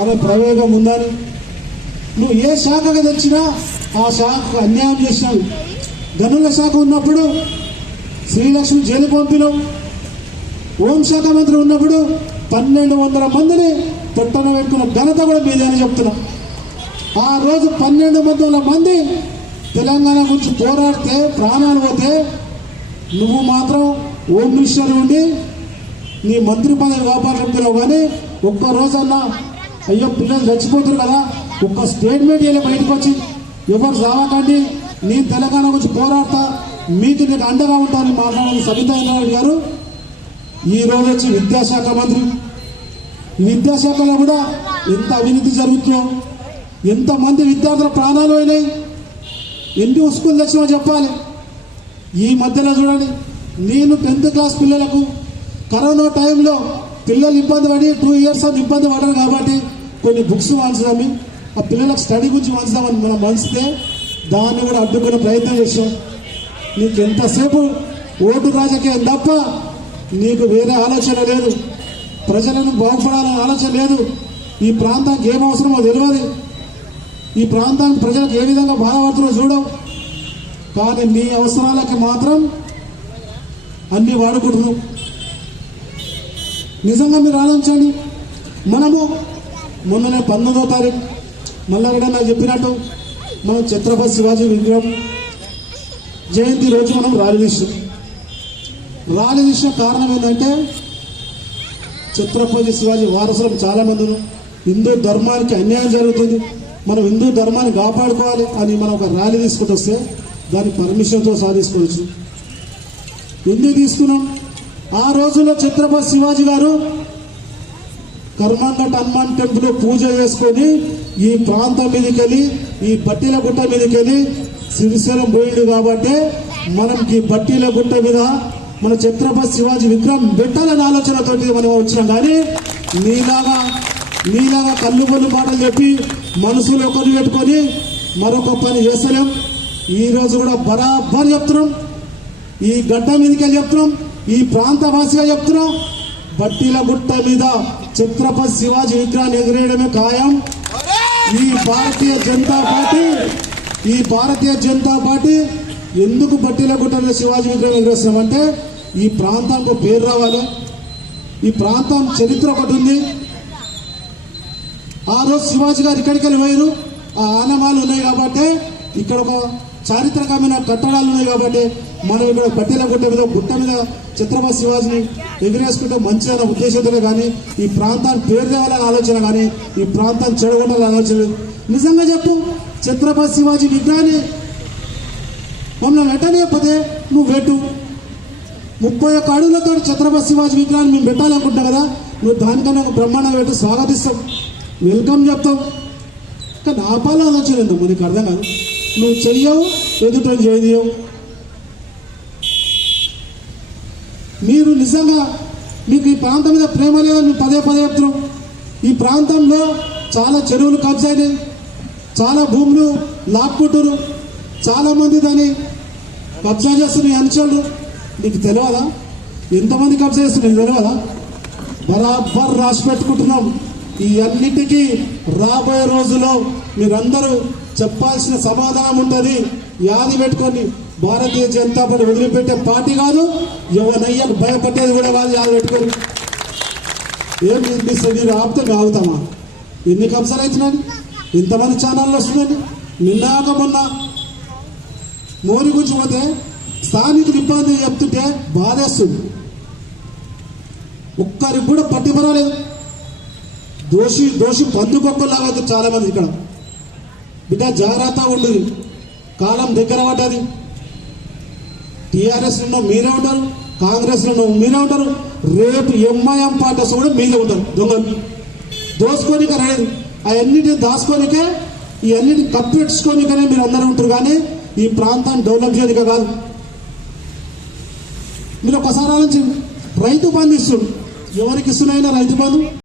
అనే ప్రయోగం ఉందని. నువ్వు ఏ శాఖగా తెచ్చినా ఆ శాఖకు అన్యాయం చేసినావు. గనుల శాఖ ఉన్నప్పుడు శ్రీలక్ష్మి జైలు పంపినావు. హోంశాఖ మంత్రి ఉన్నప్పుడు పన్నెండు వందల మందిని పొట్టన పెట్టుకున్న ఘనత కూడా మీదని చెప్తున్నా. ఆ రోజు పన్నెండు వందల మంది తెలంగాణ గురించి పోరాడితే ప్రాణాలు పోతే నువ్వు మాత్రం హోమ్ మినిస్టర్ ఉండి నీ మంత్రి పదవి కాపాడుకుంటున్నావు కానీ ఒక్క రోజన్నా అయ్యో పిల్లలు చచ్చిపోతారు కదా. ఒక్క స్టేట్మెంట్ వెళ్ళి బయటకు వచ్చి ఎవరు రావకండి నేను తెలంగాణ గురించి పోరాడతా. మీకు నేను అండగా ఉంటానని మాట్లాడిన సబితా ఇంద్రారెడ్డి గారు. ఈ రోజు వచ్చి విద్యాశాఖ మంత్రి. విద్యాశాఖలో కూడా ఎంత అవినీతి జరుగుతుందో ఎంతమంది విద్యార్థుల ప్రాణాలు అయినాయి ఎన్ని స్కూల్ తెచ్చినా చెప్పాలి. ఈ మధ్యలో చూడండి నేను టెన్త్ క్లాస్ పిల్లలకు కరోనా టైంలో పిల్లలు ఇబ్బంది పడి టూ ఇయర్స్ అని ఇబ్బంది పడరు కాబట్టి కొన్ని బుక్స్ వాంచుదామి ఆ పిల్లలకు స్టడీ గురించి వాంచుదామని మనం వంచితే దాన్ని కూడా అడ్డుకునే ప్రయత్నం చేసాం నీకు ఎంతసేపు ఓటు రాజకీయం తప్ప నీకు వేరే ఆలోచన లేదు. ప్రజలను బాగుపడాలనే ఆలోచన లేదు. ఈ ప్రాంతానికి ఏం అవసరమో తెలియదు. ఈ ప్రాంతానికి ప్రజలకు ఏ విధంగా బాధపడుతుందో చూడవు కానీ నీ అవసరాలకి మాత్రం అన్నీ వాడుకుంటున్నావు నిజంగా మీరు ఆలోచించండి. మనము మొన్ననే పంతొమ్మిదో తారీఖు మళ్ళా కూడా నాకు చెప్పినట్టు మనం ఛత్రపతి శివాజీ విగ్రహం జయంతి రోజు మనం ర్యాలీ తీసాం ర్యాలీ తీసిన కారణం ఏంటంటే ఛత్రపతి శివాజీ వారసులం చాలామంది హిందూ ధర్మానికి అన్యాయం జరుగుతుంది. మనం హిందూ ధర్మాన్ని కాపాడుకోవాలి అని మనం ఒక ర్యాలీ తీసుకుంటూ వస్తే దాని పర్మిషన్తో సాధించుకోవచ్చు ఎందుకు తీసుకున్నాం? ఆ రోజుల్లో ఛత్రపతి శివాజీ గారు కర్మన్నట్ హనుమాన్ టెంపుల్ పూజ చేసుకొని ఈ ప్రాంతం మీదకి వెళ్ళి ఈ బట్టీల గుట్ట మీదకి వెళ్ళి శ్రీశైలం పోయిండు కాబట్టి మనం ఈ బట్టీల గుట్ట మీద మన ఛత్రపతి శివాజీ విగ్రహం పెట్టాలనే ఆలోచనతోటి మనం వచ్చినాం. కానీ నీలాగా నీలాగా కళ్ళు కొల్లు మాటలు చెప్పి మనసులో ఒకరిని పెట్టుకొని మరొక పని చేస్తలేం. ఈరోజు కూడా బరాబర్ చెప్తున్నాం. ఈ గడ్డ మీదకి వెళ్ళి చెప్తున్నాం. ఈ ప్రాంత వాసిగా చెప్తున్నాం. బట్టీల గుట్ట మీద ఛత్రపతి శివాజీ విగ్రహాన్ని ఎగిరేయడమే ఖాయం. ఈ భారతీయ జనతా పార్టీ ఈ భారతీయ జనతా పార్టీ ఎందుకు బట్టీల గుట్ట శివాజీ విగ్రహం ఎగిరేస్తున్నామంటే ఈ ప్రాంతానికి పేరు రావాలి. ఈ ప్రాంతం చరిత్ర ఒకటి ఉంది. ఆ రోజు శివాజీ గారు ఇక్కడికి వెళ్ళి పోయారు ఆ ఆనమాలు ఉన్నాయి కాబట్టి ఇక్కడ ఒక చారిత్రకమైన కట్టడాలు ఉన్నాయి కాబట్టి మనం ఇక్కడ బట్టెల గుట్ట మీద గుట్ట మీద ఛత్రపతి శివాజీని ఎగిరేసుకుంటే మంచిదన్న ఉద్దేశంతోనే కానీ ఈ ప్రాంతాన్ని పేరు తేవాలనే ఆలోచన కానీ ఈ ప్రాంతాన్ని చెడగొట్టాలని ఆలోచన నిజంగా చెప్పు ఛత్రపతి శివాజీ విగ్రహాన్ని మమ్మల్ని వెంటనేపోతే నువ్వు పెట్టు ముప్పై ఒక్క అడుగులతో ఛత్రపతి శివాజీ విగ్రహాన్ని మేము పెట్టాలనుకుంటాం కదా నువ్వు దానికన్నా ఒక బ్రహ్మాండంగా పెట్టి స్వాగతిస్తాం. వెల్కమ్ చెప్తాం. కానీ ఆపాలో ఆలోచన ఎందుకు నీకు అర్థం కాదు. నువ్వు చెయ్యవు ఎదుట చేయవు. మీరు నిజంగా మీకు ఈ ప్రాంతం మీద ప్రేమ లేదని మేము పదే పదే చెప్తున్నాం ఈ ప్రాంతంలో చాలా చెరువులు కబ్జా అయినాయి. చాలా భూములు లాక్కుంటారు చాలా మంది దాన్ని కబ్జా చేస్తున్న అనుచరులు అంశాలు. నీకు తెలియదా ఎంతమంది కబ్జా చేస్తున్నారు తెలియదా బరాబర్ రాసి పెట్టుకుంటున్నాం. ఈ అన్నిటికీ రాబోయే రోజుల్లో మీరందరూ చెప్పాల్సిన సమాధానం ఉంటుంది. యాది పెట్టుకొని భారతీయ జనతా పార్టీ వదిలిపెట్టే పార్టీ కాదు ఎవరయ్యకు భయపడేది కూడా కాదు యాది పెట్టుకొని. ఏం వినిపిస్తుంది? మీరు ఆపితే మేము ఆగుతామా? ఎన్ని కంసాలు అవుతున్నాయి? ఇంతమంది ఛానళ్ళు వస్తున్నాయి? నిన్నాక మొన్న మోరి గురించి పోతే స్థానికులు ఇబ్బంది చెప్తుంటే బాధేస్తుంది. ఒక్కరికి కూడా పట్టిపరాలేదు దోషి దోషి పందుకొక్కలాగా లాగా చాలా మంది ఇక్కడ. బిడ్డ జాగ్రత్త ఉండదు కాలం దగ్గర పడ్డది. టీఆర్ఎస్లో మీరే ఉంటారు. కాంగ్రెస్లో మీరే ఉంటారు. రేపు ఎంఐఎం పార్టీస్ కూడా మీరే ఉంటారు. దొంగలు. దోసుకోనిక రాలేదు. అవన్నిటిని దాచుకోనికే ఈ అన్నిటిని కప్పెట్టుకోనికనే మీరు అందరూ ఉంటారు కానీ ఈ ప్రాంతాన్ని డెవలప్ చేయనిక కాదు. మీరు ఒకసారి ఆలోచించండి. రైతు బంధు ఇస్తుంది ఎవరికి ఇస్తున్నాయినా రైతు బంధు.